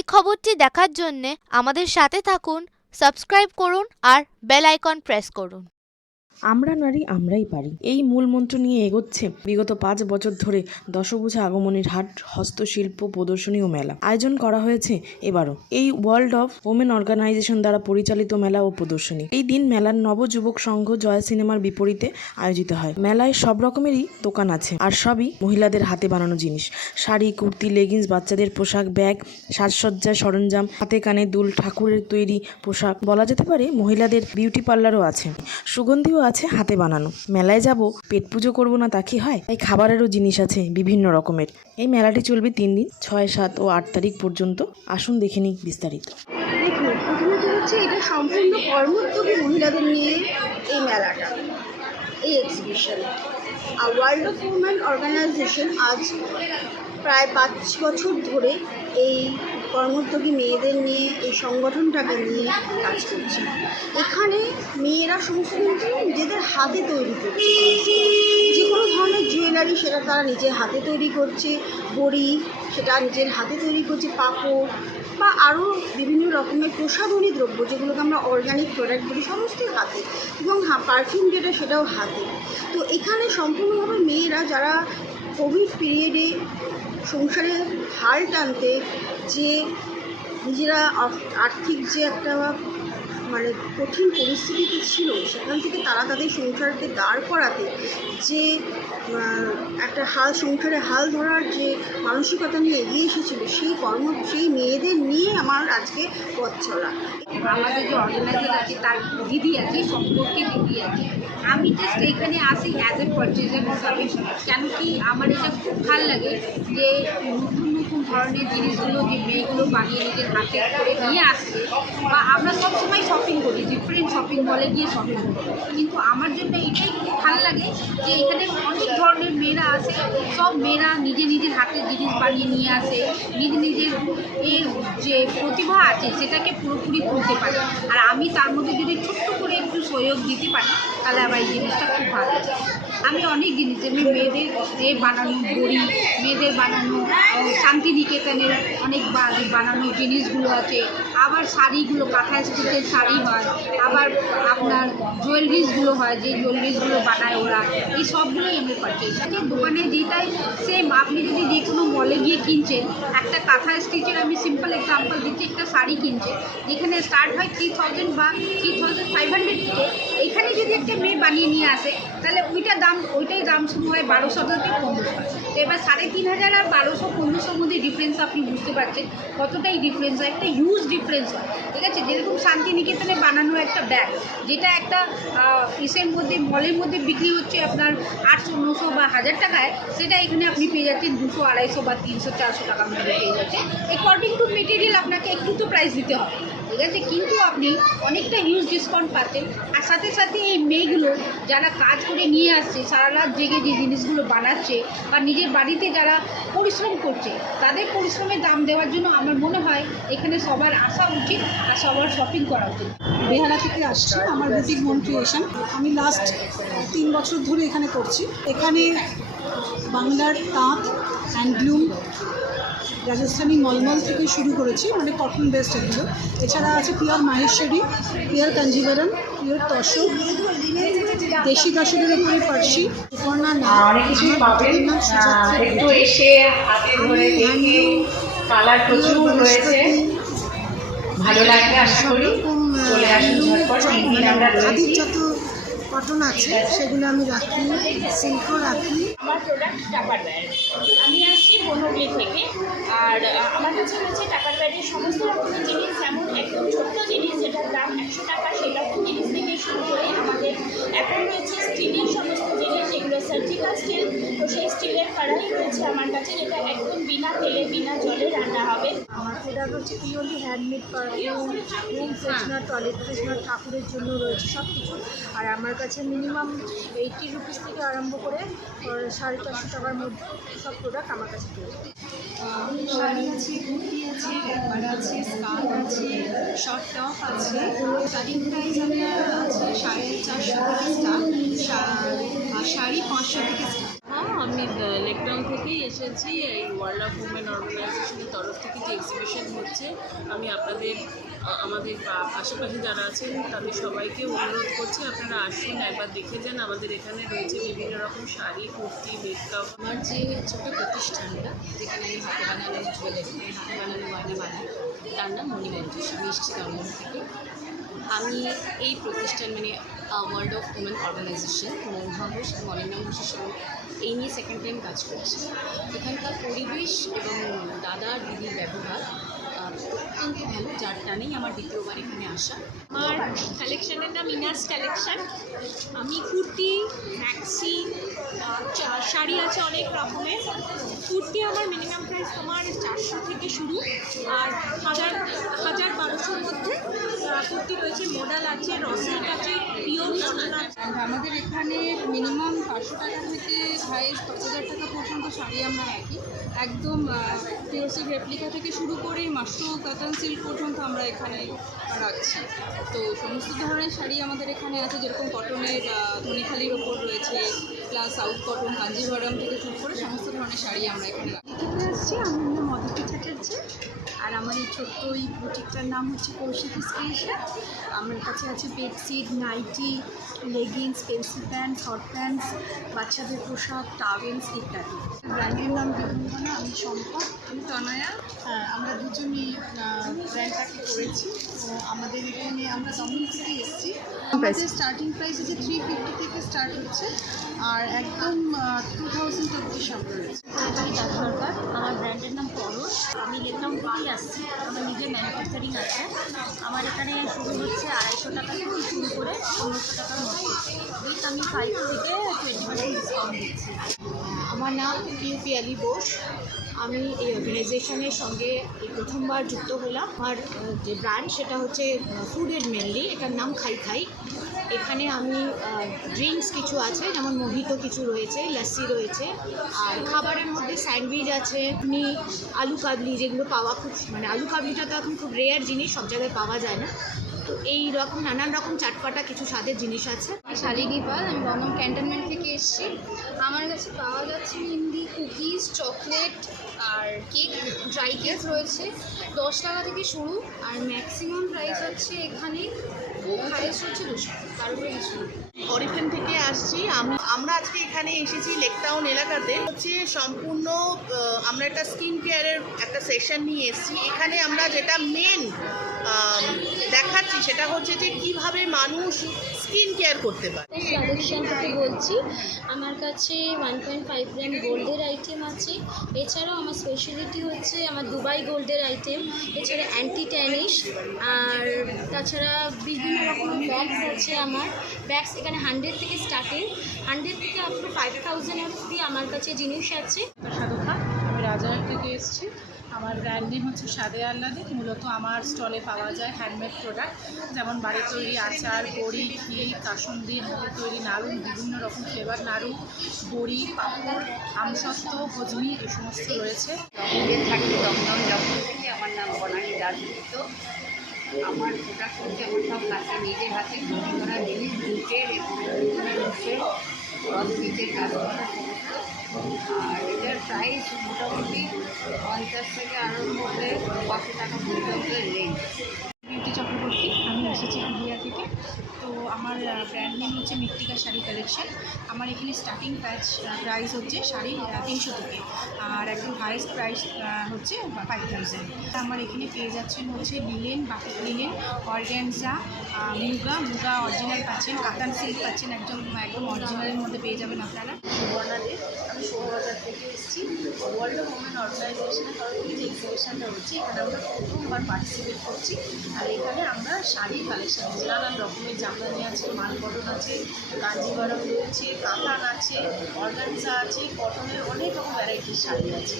এই খবরটি দেখার জন্যে আমাদের সাথে থাকুন সাবস্ক্রাইব করুন আর বেল আইকন প্রেস করুন। আমরা নারী, আমরাই পারি। এই মূল মন্ত্র নিয়ে এগোচ্ছে বিগত পাঁচ বছর ধরে দশভূজা আগমনের হাট, হস্তশিল্প, প্রদর্শনী ও মেলা। আয়োজন করা হয়েছে এবারও। এই ওয়ার্ল্ড অফ ওমেন অর্গানাইজেশন দ্বারা পরিচালিত মেলা ও প্রদর্শনী। এই দিন মেলার নবযুবক সংঘ জয়া সিনেমার বিপরীতে আয়োজিত হয়। মেলায় সব রকমেরই দোকান আছে আর সবই মহিলাদের হাতে বানানো জিনিস। শাড়ি, কুর্তি, লেগিংস, বাচ্চাদের পোশাক, ব্যাগ, সাজসজ্জা, সরঞ্জাম, হাতে কানে দুল, ঠাকুরের তৈরি পোশাক। বলা যেতে পারে মহিলাদের বিউটি পার্লারও আছে। সুগন্ধিও আছে হাতে বানানো। মেলায় যাব, পেট পুজো করব না তা কি হয়? তাই খাবারেরও জিনিস আছে বিভিন্ন রকমের। এই মেলাটি চলবে তিন দিন, ছয়, সাত ও আট তারিখ পর্যন্ত। আসুন দেখে নিই বিস্তারিত। সম্পূর্ণ ওয়ার্ল্ড অফ উমেন অর্গানাইজেশন আজ প্রায় পাঁচ বছর ধরে এই কর্মোদ্যোগী মেয়েদের নিয়ে এই সংগঠনটাকে নিয়ে কাজ করছে। এখানে মেয়েরা সমস্ত কিন্তু নিজেদের হাতে তৈরি করছে। যে কোনো ধরনের জুয়েলারি সেটা তারা নিজের হাতে তৈরি করছে, বড়ি সেটা নিজের হাতে তৈরি করছে, পাপড় বা আরও বিভিন্ন রকমের প্রসাধনী দ্রব্য যেগুলোকে আমরা অর্গানিক প্রোডাক্ট বলি সমস্তই হাতে। এবং পারফিউম যেটা সেটাও হাতে। তো এখানে সম্পূর্ণভাবে মেয়েরা যারা কোভিড পিরিয়ডে সংসারে হাল টানতে যে নিজেরা আর্থিক যে একটা মানে কঠিন পরিস্থিতিতে ছিল, সেখান থেকে তারা তাদের সংসারকে দাঁড় করাতে যে একটা হাল, সংসারে হাল ধরার যে মানসিকতা নিয়ে এগিয়ে এসেছিল, সেই কর্ম, সেই মেয়েদের নিয়ে আমার আজকে পথ চলা। আমাদের যে অর্গানাইজার আছে, তার দিদি আছে, সম্পর্কে দিদি আছে। আমি জাস্ট এখানে আসি অ্যাজ এ পারচেজার হিসাবে। কেন কি আমার এটা খুব ভালো লাগে যে ধরনের জিনিসগুলো যে মেয়েগুলো বানিয়ে নিজের হাতে করে নিয়ে আসছে বা আমরা সবসময় শপিং করি ডিফারেন্ট শপিং মলে গিয়ে শপিং করি। কিন্তু আমার জন্য এটাই খুব ভালো লাগে যে এখানে অনেক ধরনের মেয়েরা আসে সব মেয়েরা নিজে নিজের হাতের জিনিস বানিয়ে নিয়ে আসে নিজে নিজের এর যে প্রতিভা আছে সেটাকে পুরোপুরি তুলতে পারে। আর আমি তার মধ্যে যদি ছোট্ট করে একটু সহযোগ দিতে পারি তাহলে আমার এই জিনিসটা খুব ভালো আমি অনেক জিনিস যেমনি মেয়েদের এ বানানো বড়ি মেয়েদের বানানো আহ, শান্তিনিকেতনের অনেক বানানো জিনিসগুলো আছে। আবার শাড়িগুলো, কাঁথা স্টিচের শাড়ি হয়। আবার আপনার জুয়েলারিসগুলো হয়, যে জুয়েলারিসগুলো বানায় ওরা। এই সবগুলোই আমি পারচেজ করি। দোকানে যেটাই সেম আপনি যদি যে কোনো মলে গিয়ে কিনছেন, একটা কাঁথা স্টিচের আমি সিম্পল এক্সাম্পল দিচ্ছি, একটা শাড়ি কিনছে যেখানে স্টার্ট হয় থ্রি থাউজেন্ড বা থ্রি থাউজেন্ড ফাইভ হান্ড্রেড থেকে এখানে যদি একটা মেয়ে বানিয়ে নিয়ে আসে, তাহলে ওইটার দাম, ওইটাই দাম শুরু হয় বারোশো থেকে পনেরোশো তো এবার সাড়ে তিন হাজার আর বারোশো পনেরোশোর মধ্যে ডিফারেন্স আপনি বুঝতে পারছেন কতটাই ডিফারেন্স হয়। একটা হিউজ ডিফারেন্স হয়, ঠিক আছে? যেরকম শান্তিনিকেতনে বানানো একটা ব্যাগ যেটা একটা ইসের মধ্যে, মলের মধ্যে বিক্রি হচ্ছে আপনার আটশো, নশো বা হাজার টাকায়, সেটা এখানে আপনি পেয়ে যাচ্ছেন দুশো, আড়াইশো বা তিনশো, চারশো টাকার মধ্যে পেয়ে যাচ্ছেন। অ্যাকর্ডিং টু মেটেরিয়াল আপনাকে একটু তো প্রাইস দিতে হবে। আছে কিন্তু আপনি অনেকটা হিউজ ডিসকাউন্ট পাচ্ছেন। আর সাথে সাথে এই মেয়েগুলো যারা কাজ করে নিয়ে আসছে, সারা রাত জেগে যে জিনিসগুলো বানাচ্ছে বা নিজের বাড়িতে যারা পরিশ্রম করছে, তাদের পরিশ্রমের দাম দেওয়ার জন্য আমার মনে হয় এখানে সবার আসা উচিত আর সবার শপিং করা উচিত। বেহালা থেকে আসছি, আমার বুটিক হোম ক্রিয়েশন আমি লাস্ট তিন বছর ধরে এখানে করছি। এখানে বাংলার তাঁত হ্যান্ডলুম রাজস্থানি মলমল থেকে শুরু করেছি মানে কটন বেস্ট এগুলো। এছাড়া আছে pure Maheshwari pure Kanjivaram pure তসক দেশি দশকের উপরে পার্সি সুপর্ণা নাম। অনেক কিছুই আমার পাবেন নাম আহ, সুজাতা একটু এসে হাতে ধরে দেখে কালার প্রচুর রয়েছে। ভালো লাগবে আশা করি। চলে আসুন ঝটপট তিন দিন আমরা রয়েছি। খাদির যত কটন আছে সেগুলো আমি রাখি সিল্কও রাখি। আমার প্রোডাক্ট টাকার ব্যাগ আমি আসছি বনগলি থেকে। আর আমার কাছে রয়েছে টাকার ব্যাগের সমস্ত রকমের জিনিস, যেমন একদম ছোট্ট জিনিস যেটার দাম একশো টাকা সেরকম জিনিস থেকে শুরু করে আমাদের এখন রয়েছে স্টিলের সার্জিক্যাল স্টিল তো সেই স্টিলের কড়াই রয়েছে আমার কাছে যেটা একদম বিনা তেলে বিনা জলে রান্না হবে। আমার প্রোডাক্ট হচ্ছে purely handmade perfume room freshener toilet freshener ঠাকুরের জন্য রয়েছে সব কিছু আর আমার কাছে মিনিমাম এইটটি রুপিস থেকে আরম্ভ করে সাড়ে চারশো টাকার মধ্যে সব প্রোডাক্ট আমার কাছে পেয়ে যাবে শাড়ি আছে কুর্তি আছে রেপার আছে স্কার্ট আছে শর্ট টপ আছে। স্টার্টিং প্রাইস আপনার আছে সাড়ে চারশো থেকে স্টার্ট শাড়ি পাঁচশো থেকে সাধুকা আমি লেকটাউন থেকেই এসেছি। এই ওয়ার্ল্ড অফ উমেন অর্গানাইজেশনের তরফ থেকে যে এক্সিবিশন হচ্ছে, আমি আপনাদের আমাদের আশেপাশে যারা আছেন তাদের সবাইকে অনুরোধ করছি, আপনারা আসুন, একবার দেখে যান। আমাদের এখানে রয়েছে বিভিন্ন রকম শাড়ি, কুর্তি মেকআপ আমার যে ছোট প্রতিষ্ঠানটা, যেখানে আমি হাতে বানানো জুয়েলারি হাতে বানানো গয়না বানাই, তার নাম মণিমঞ্জুস আমি এসেছি থেকে। আমি এই প্রতিষ্ঠান মানে world of women organisation Mouha Ghosh এবং অনিন্যা ঘোষের সঙ্গে এই নিয়ে সেকেন্ড টাইম কাজ করছি। এখানকার পরিবেশ এবং দাদা দিদির ব্যবহার অত্যন্ত ভালো যার টানেই আমার দ্বিতীয়বার এখানে আসা। আমার কালেকশনের নাম ইনার্স কালেকশন আমি কুর্তি ম্যাক্সি শাড়ি আছে অনেক রকমের। কুর্তি আমার মিনিমাম প্রাইস তোমার চারশো থেকে শুরু। আর হাজার হাজার বারোশোর মধ্যে কুর্তি রয়েছে মডেল আছে, রসিক আছে পিওর আমাদের এখানে মিনিমাম পাঁচশো টাকা থেকে পাঁচ হাজার টাকা পর্যন্ত শাড়ি আমরা একই একদম পিওসি রেপ্লিকা থেকে শুরু করে মাশরু কাতান সিল্ক পর্যন্ত আমরা এখানে রাখছি। তো সমস্ত ধরনের শাড়ি আমাদের এখানে আছে, যেরকম কটনের ধনেখালির ওপর রয়েছে প্লাস সাউথ কটন কাঞ্জিভরম থেকে শুরু করে সমস্ত ধরনের শাড়ি আমরা এখানে থেকে আসছি আমার নাম অদিতি চ্যাটার্জি আর আমার এই ছোট্ট এই বুটিকটার নাম হচ্ছে কৌশিক স্ক্রিশন আমার কাছে আছে bedsheet nightie leggings pencil pant short pants বাচ্চাদের পোশাক টাওয়েলস ইত্যাদি। ব্র্যান্ডের নাম বিভঙ্গনা আমি সম্পদ আমি তনয়া। হ্যাঁ আমরা দুজনই ব্র্যান্ডটাকে করেছি। তো আমাদের এখানে আমরা দমন থেকে এসেছি। আমাদের স্টার্টিং প্রাইস হচ্ছে থ্রি ফিফটি থেকে স্টার্ট হচ্ছে। আর একদম টু থাউজেন্ড অব্দি সব রয়েছে। সরকার আমার ব্র্যান্ডের নাম পরশ। আমি লেকটাউন থেকেই আসছি। আমার নিজের ম্যানুফ্যাকচারিং আছে। আমার এখানে শুরু হচ্ছে আড়াইশো টাকা থেকে শুরু করে পনেরোশো টাকার মধ্যে উইথ আমি ফাইভ থেকে টোয়েন্টি পার্সেন্ট ডিসকাউন্ট দিচ্ছি। আমার নাম ইউপি আলী বোস আমি এই অর্গানাইজেশনের সঙ্গে এই প্রথমবার যুক্ত হলাম। আমার যে ব্র্যান্ড সেটা হচ্ছে ফুডের মেনলি এটার নাম খাই খাই। এখানে আমি ড্রিঙ্কস কিছু আছে, যেমন মোহিতো কিছু রয়েছে লাস্সি রয়েছে, আর খাবারের মধ্যে স্যান্ডউইচ আছে এমনি আলু কাবলি যেগুলো পাওয়া খুব মানে আলু কাবলিটা তো এখন খুব রেয়ার জিনিস, সব জায়গায় পাওয়া যায় না। তো এই রকম নানান রকম চাটপাটা কিছু স্বাদের জিনিস আছে। শালিনী পাল, আমি দমদম ক্যান্টনমেন্ট থেকে এসেছি। আমার কাছে পাওয়া যাচ্ছে হিন্দি কুকিজ, চকলেট আর কেক ড্রাই কেক রয়েছে। দশ টাকা থেকে শুরু আর ম্যাক্সিমাম প্রাইস হচ্ছে এখানে হাইয়েস্ট হচ্ছে দুশো তার উপরে কিছু অরিফেন থেকে আসছি। আমরা আজকে এখানে এসেছি লেকটাউন এলাকাতে। হচ্ছে সম্পূর্ণ আমরা একটা স্কিন কেয়ারের একটা সেশন নিয়ে এসেছি। এখানে আমরা যেটা মেন দেখাচ্ছি সেটা হচ্ছে যে কীভাবে মানুষ স্কিন কেয়ার করতে পারে। থেকে বলছি। আমার কাছে ওয়ান পয়েন্ট ফাইভ গ্রাম গোল্ডের আইটেম আছে। এছাড়াও আমার স্পেশালিটি হচ্ছে আমার দুবাই গোল্ডের আইটেম এছাড়া অ্যান্টি ট্যানিশ আর তাছাড়া বিভিন্ন রকম ব্যাগস আছে আমার। ব্যাগস এখানে হান্ড্রেড থেকে স্টার্টিং হান্ড্রেড থেকে আপনার ফাইভ থাউজেন্ড অবধি আমার কাছে জিনিস আছে। থেকে এসেছি। আমার ব্র্যান্ড নেম হচ্ছে সাদে আহ্লাদে। মূলত আমার স্টলে পাওয়া যায় হ্যান্ডমেড প্রোডাক্ট যেমন বাড়ির তৈরি আচার, বড়ি ক্ষীর কাসুন্দি হাতে তৈরি নাড়ু, বিভিন্ন রকম ফ্লেভার নাড়ু, বড়ি, পাপড়, আমসত্ত্ব ভজমি এ সমস্ত রয়েছে। থাকি আমার নাম বনানী দাস গুপ্ত। আমার প্রোডাক্ট হচ্ছে আমার সব হাতে নিজের হাতে তৈরি করা জিনিস জুটের এবং কাজ করা আর এটার প্রাইস মোটামুটি পঞ্চাশ থেকে আরম্ভ করে পাঁচশো টাকা পর্যন্ত রেঞ্জ চক্রবর্তী, আমি এসেছি পুরুলিয়া থেকে। তো আমার ব্র্যান্ড নেম হচ্ছে মৃত্তিকা শাড়ি কালেকশন আমার এখানে স্টার্টিং প্রাইস প্রাইস হচ্ছে শাড়ি তিনশো থেকে। আর একদম হাইয়েস্ট প্রাইস হচ্ছে ফাইভ থাউজেন্ড আমার এখানে পেয়ে যাচ্ছেন হচ্ছে linen batik linen organza muga muga original পাচ্ছেন কাতান সিল্ক পাচ্ছেন, একদম একদম অরিজিনালের মধ্যে পেয়ে যাবেন আপনারা। সুবর্ণা দে, আমি শোভাবাজার থেকে এসেছি। ওয়ার্ল্ড উমেন অর্গানাইজেশনের তরফ থেকে যে এক্সিবিশনটা হচ্ছে, এখানে আমরা প্রথমবার পার্টিসিপেট করছি। আর এখানে আমরা শাড়ির কালেকশন আছে, নানান রকমের জামদানি আছে, মালপটন আছে কাঞ্জিভারম রয়েছে কাতান আছে অর্গানজা আছে কটনের অনেক রকম ভ্যারাইটির শাড়ি আছে।